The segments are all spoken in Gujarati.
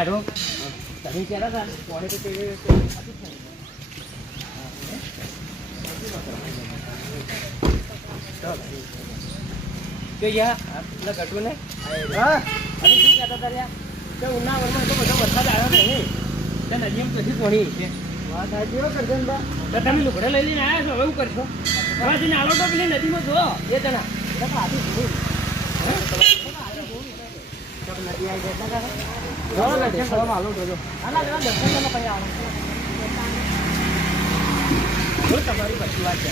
હારો તમે કહેતા હતા કોણે તો ઘટવું ને હા અને શું કહેતા હતા યાર ઉનાળામાં તો બધો વરસાદ આવ્યો નહીં ત્યાં નદીમાં કશી પોણી છે વાત સાચી હો કરજનબા તો તમે લુગડા લઈ લઈને આવ્યા છો હવે એવું કરશો હવે જઈને આલો તો પેલી નદીમાં જો એ જણા આથી નદી આવી જાય દર્શન આલો તો દર્શન કઈ આવો તમારી પછી વાત છે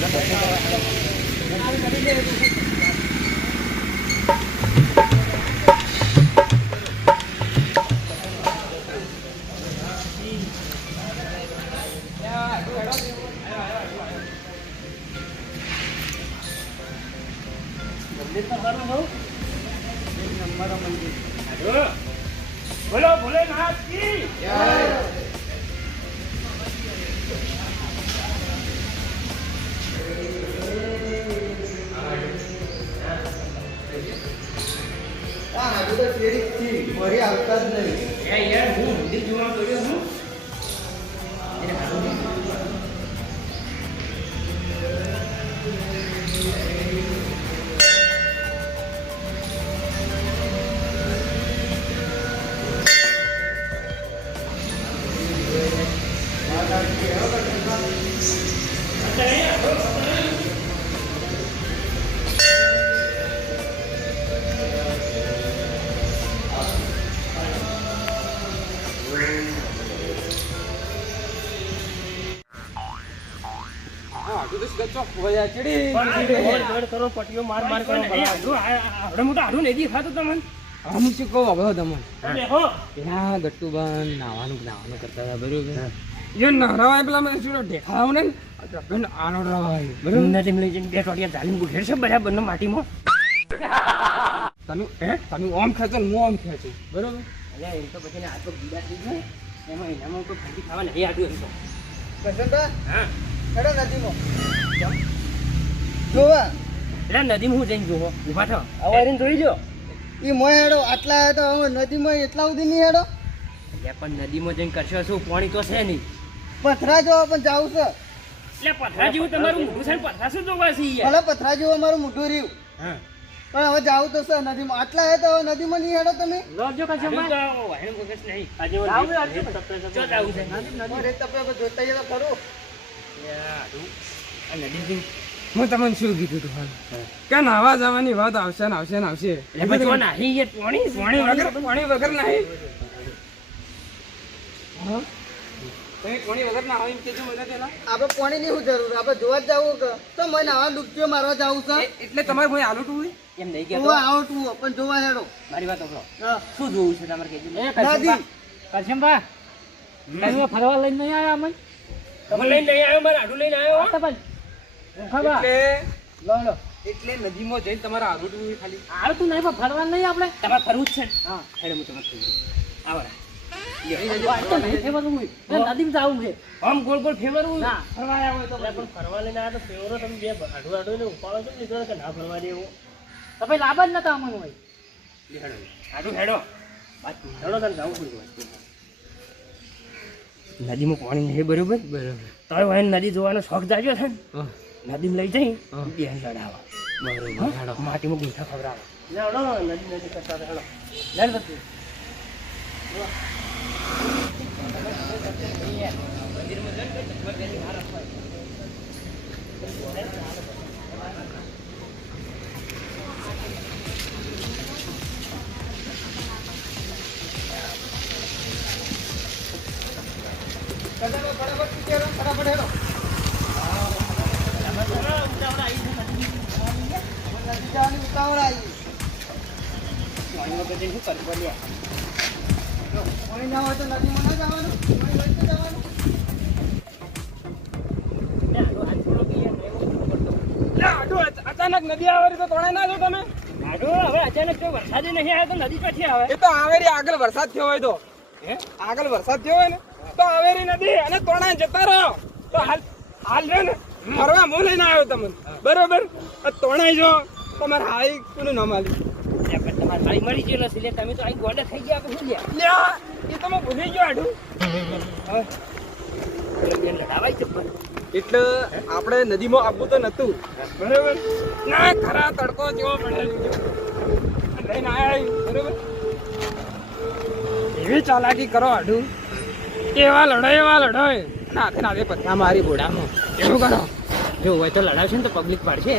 બોલો ભોલેનાથ કી જય. આવતા જ નહીં યાર હું મંદિર જોવા ગયો હું માટીમાં તમે ઓમ ખેંચો હું ઓમ ખેંચું બરોબર એમ તો પછી આ તો બીજા થઈ જાય એમાં એનામાં કોઈ ફાંકી ખાવા નહીં આડું એમ તો હા હેડો નદીમાં જોવા એટલે નદીમાં હું જઈને જોવો ઉભા થાવ આવીને જોઈ જો એ મોય હેડો આટલા તો નદીમાં એટલા સુધી નહીં હેડો એટલે પણ નદીમાં જઈને કરશો શું પાણી તો છે નહીં પથરા જોવા પણ જાવું છે એટલે પથરા જેવું તમારું મોઢું છે પથરા શું જોવા છે ભલે પથરા જેવું અમારું મોઢું રહ્યું હા પણ હવે જાવું તો છે નદીમાં આટલા હે તો નદીમાં નહીં હેડો તમે લોજો કશે માં વાહણ વગર નહીં આજે જોતા જ ખરું હું તમને શું કીધું તું હાલ કે નાવા જવાની વાત આવશે ને આવશે ને આવશે પાણી વગર નહીં આપડે પાણી ની શું જરૂર આપડે જોવા જ જવું કે તો મને નાવા ડૂબકીઓ મારવા જવું છે એટલે તમારે કોઈ આલું ટું એમ નહીં કે આવતું પણ જોવા હેડો મારી વાત શું જોવું છે તમારે કહેજો કરશમભા તમે ફરવા લઈને નહીં આવ્યા અમે તમે લઈને નહીં આવ્યો મારે આડું લઈને આવ્યો એટલે નદીમાં જઈને તમારે આડું ખાલી આવતું નહીં પણ ફરવા નહીં આપણે તમારે ફરવું જ છે હા હેડે હું તમારે થઈ આવરા નદીમાં જવું છે આમ ગોળ ગોળ ફેરવું ફરવા આવ્યા હોય તો પણ ફરવા લઈને આવ્યા તો ફેવરો તમે બે આડું આડું ને ઉપાડો છો લીધો કે ના ફરવા દેવો તમે લાભ જ નતા અમને હોય આડું હેડો હેડો તને જવું પડ્યું નદીમાં પાણી નહીં બરોબર બરોબર તો હવે નદી જોવાનો શોખ જાગ્યો છે ને નદીમાં લઈ જઈ બેન લડાવવા બરોબર માટીમાં ગુંઠા ખવડાવવા નદી કરતા હેડો ફટાફટ હેડો ઉતાવળ આવી પાણી વગર શું કરવું પાણી ના હોય તો નદીમાં ના જવાનું અચાનક નદી આવે તો તોડે ના જો તમે હવે અચાનક વરસાદ નહીં આવે તો નદી ક્યાંથી આવે એ તો આવેરી આગળ વરસાદ થયો હોય તો આગળ વરસાદ થયો હોય ને તો આવેરી નદી અને તોડા જતા રહો તો હાલ રહ્યો ને ફરવા હું લઈને આવ્યો તમને બરોબર તોડાઈ જો તમારે હાઈ કોનું નામ આલ્યું તમારે હાઈ મળી ગયેલો છે તમે તો અહીં ગોડા થઈ ગયા આપણે શું લ્યા એ તો મેં ભૂલી ગયો આડું. એટલે આપણે નદીમાં આવવું તો નતું બરોબર ના ખરા તડકો જેવો પડે લઈને આયા બરોબર એવી ચાલાકી કરો આડું એવા લડાય નાથે નાથે પથરા મારી બોડામાં એવું કરો જો હોય તો લડાવશે ને તો પબ્લિક પાડશે.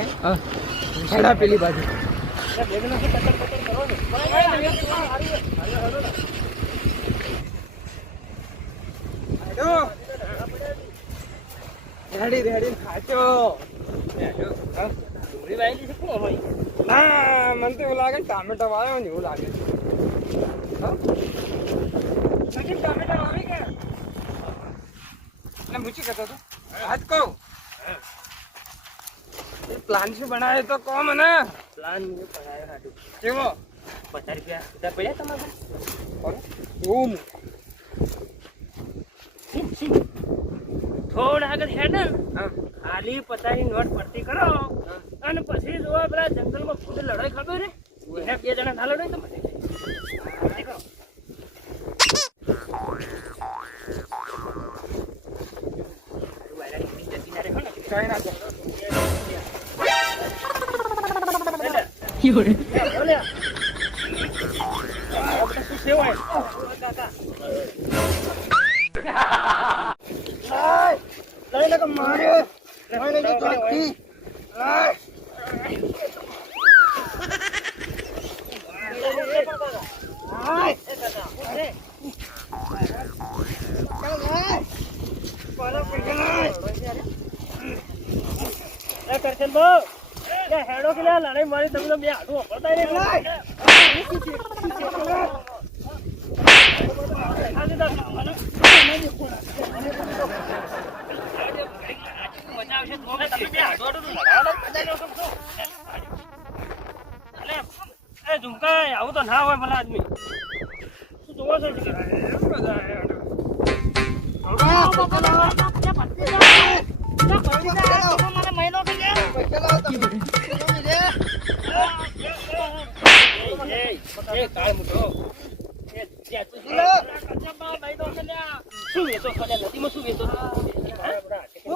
છેડા પેલી બાજુ રેડી ખાચો ના મને તો એવું લાગે ટામેટો વાળ્યો ને એવું લાગે ટામેટા વાવી કે એટલે મૂચી કહેતો હતો હાથ કહું પ્લાન શું બનાવે તો કહો મને. પ્લાન બનાવ્યો હાટું કેવો 50 રૂપિયા ઉધાર પડ્યા તમારે? એવું થોડા આગળ હેડ ને હા ખાલી 50 ની નોટ પડતી કરો અને પછી જોવા પેલા જંગલમાં ખુદ લડાઈ ખબર હે એને 2 જણા ના લડાય તો મને કરો. કઈ ના હેડો કે લડાઈ મારી તમે બે હાડું વાપરતા ઝુમકા આવું તો ના હોય ભલા આદમી શું જોવો છો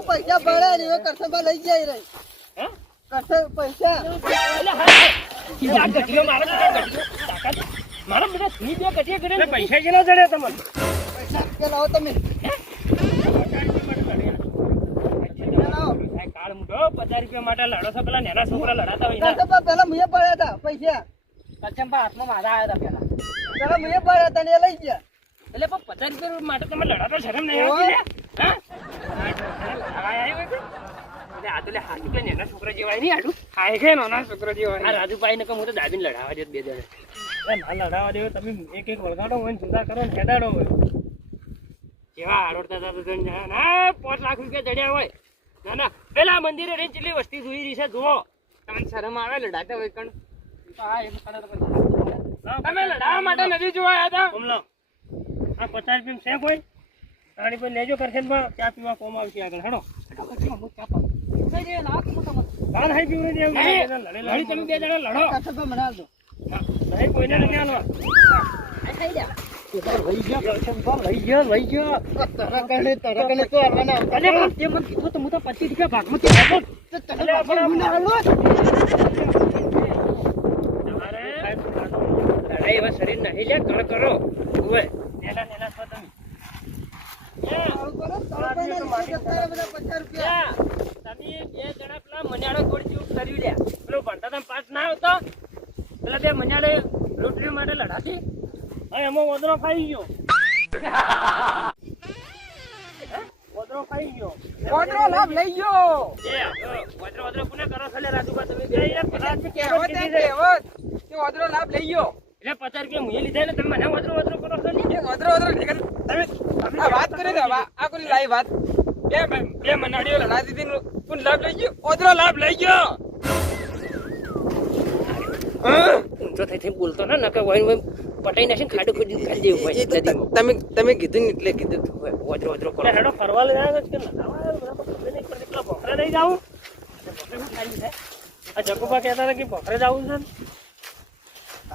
પૈસા ભરે ને કરસબા લઈ જાય રે પૈસા મારા બેટા ધૂની બે ગઢિયા કરે પૈસા કેટલા ચડ્યા તમને? પૈસા લાવો તમે કાળ મૂઠો 50 રૂપિયા માટે લડો છો પેલા નેના છોકરા લડાતા હોય કરસબા પેલા મુએ પડ્યા હતા પૈસા કચંબા હાથમાં મારા આવ્યા હતા પેલા મુએ પડ્યા હતા ને એ લઈ ગયા એટલે 50 રૂપિયા માટે તમે લડાતો શરમ નહીં આવતી હા આ તો લે હાથ કે નેના છોકરા જેવાય નહીં આડું ખાય કે નાના છોકરા જેવા આ રાજુભાઈ ને કહું હું તો દાદીને લડાવવા દે 2 જણા ના લડાવવા દેવો તમે એક વળગાડો હોય ને સુધાર કરો ને ખેડાડો હોય કેવા આરોડતા હતા તો ના 5 લાખ રૂપિયા જડ્યા હોય ના ના પેલા મંદિરે રહીને કેટલી વસ્તી જોઈ રહી છે જુઓ તમને શરમ આવે લડાતા હોય કણ તમે લડાવવા માટે નથી જોવા આવ્યા હતા આ 50 રૂપિયા છે કોઈ પાણી પર લેજો કરશે ચા પીવા કોમ આવશે આગળ હેડો કાલ હાઈ પીવું નથી લડી તમે 2 જણા લડો કરસબા બનાવજો નહીં કોઈને નથી હાલવા લઈ ગયો તરકને તો આવવાના અલે પણ તે મને કીધું તો હું તો 25 રૂપિયા ભાગમાં કે આપો તમારે લડાઈ એવા શરીર નહીં લે કણ કરો ઓય નેના નેના છો તમે તમે 2 જણા પેલા મન્યાળો ગોળ જેવું કર્યું લ્યા પેલો ભણતા તમે 5 ના આવતો પેલા 2 મન્યાળે રોટલી માટે લડાતી હવે એમાં વદરો ખાઈ ગયો વદરો ખાઈ ગયો ઓડરો લાભ લઈ ગયો વદરો કોને કરો છો લે રાજુબા તમે બે કે ઓડરો લાભ લઈ ગયો એટલે 50 રૂપિયા મુએ લીધા ને તમે મને વદરો કરો છો ને એ ઓડરો તમે આ વાત કરી દે આ કોની લાઈ વાત બે મનાડીઓ લડાતી હતી કોણ લાભ લઈ ગયો ઓડરો લાભ લઈ ગયો ઊંચો થઈ બોલતો ને નકર વહીને પટાઈ નાખીને ખાડું ખોદી ખાલી દેવું હોય તમે કીધું ને એટલે કીધું વદરો કરો હેડો ફરવા લઈ આવ્યો કે ના ભોખરે નહીં જાવું આ જગુબા કહેતા હતા કે ભોખરે જવું છે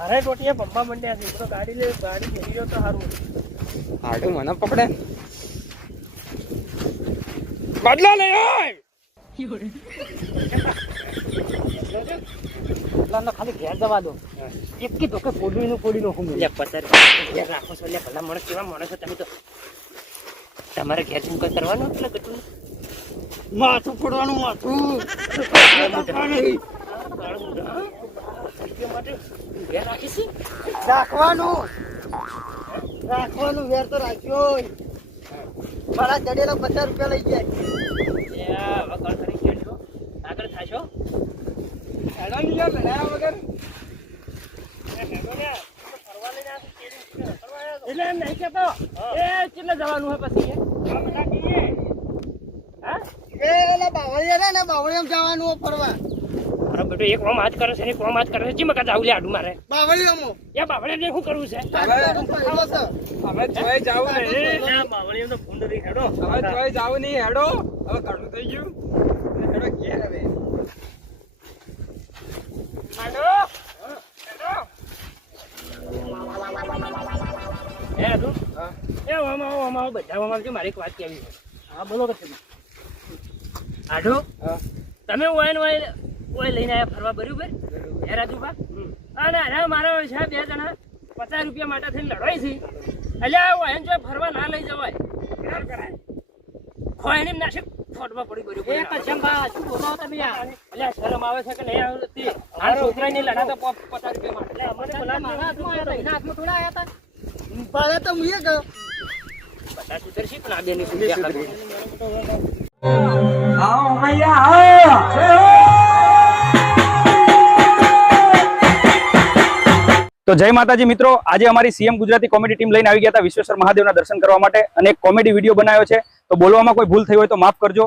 અરે ટોટીએ પંપા મંડ્યા છે તો ગાડી ઘેરી ગયો તો સારું આડું મને પકડે બદલા લે ઓય ખાલી ઘેર જવા દો એક કી તો કે પોડી નાખું લે પચાસ ઘેર રાખો છો લે ભલા માણસ કેવા માણસ છો તમે તો તમારે ઘેર શું કઈ કરવાનું એટલે કટું માથું ફોડવાનું માથું ઘેર રાખીશ રાખવાનું વેર તો રાખ્યો મારા ચડેલા 50 રૂપિયા લઈ ગયા આગળ થાશો હેડો ની યાર લડાયા વગર એટલે એમ નહીં કેતો એ કેટલે જવાનું હોય પછી એ ઓલા બાવળિયા રે ને બાવળિયામાં જવાનું હોય ફરવા અરે બેટો એક કોમ આજ કરે છે ને કોમ આજ કરે છે ચીમકા જાવ લે આડું મારે બાવળિયામાં એ બાવળે ને શું કરવું છે હવે જોઈ જાવું નહીં બાવળે તો ફોન કરી હેડો હવે જોઈ જાવું નહીં હેડો હવે ઘણું થઈ ગયું હેડો ઘેર હવે માંડો હેડો એ ઓમાં બધા ઓમાં જો મારી એક વાત કહેવી છે હા બોલો કે આડો તમે ઓય લઈને આયા ફરવા બરોબર હે રાજુભા અને અરે મારા છે 2 જણા 50 રૂપિયા માટે થઈને લડાઈ છે એટલે ઓયન જો ફરવા ના લઈ જવાય કેમ કરાય ખોયની નાશક ફોટમાં પડી બરોબર એ કશંબા શું બોલો તમે યાર એટલે શરમ આવે છે કે નહીં આવતી આ છોકરાની લડાતા 50 રૂપિયા માટે એટલે અમને બોલા મારા હાથમાં થોડા આયા હતા પાડે તો મુએ ગયો બધા સુધરશી પણ આ બેની સુધર્યા કરવું આવો મૈયા આવો તો જય માતાજી મિત્રો, આજે અમારી સીએમ ગુજરાતી કોમેડી ટીમ લઈને આવી ગયા હતા વિશ્વેશ્વર મહાદેવના દર્શન કરવા માટે અને એક કોમેડી વિડીયો બનાવ્યો છે. તો બોલવામાં કોઈ ભૂલ થઈ હોય તો માફ કરજો.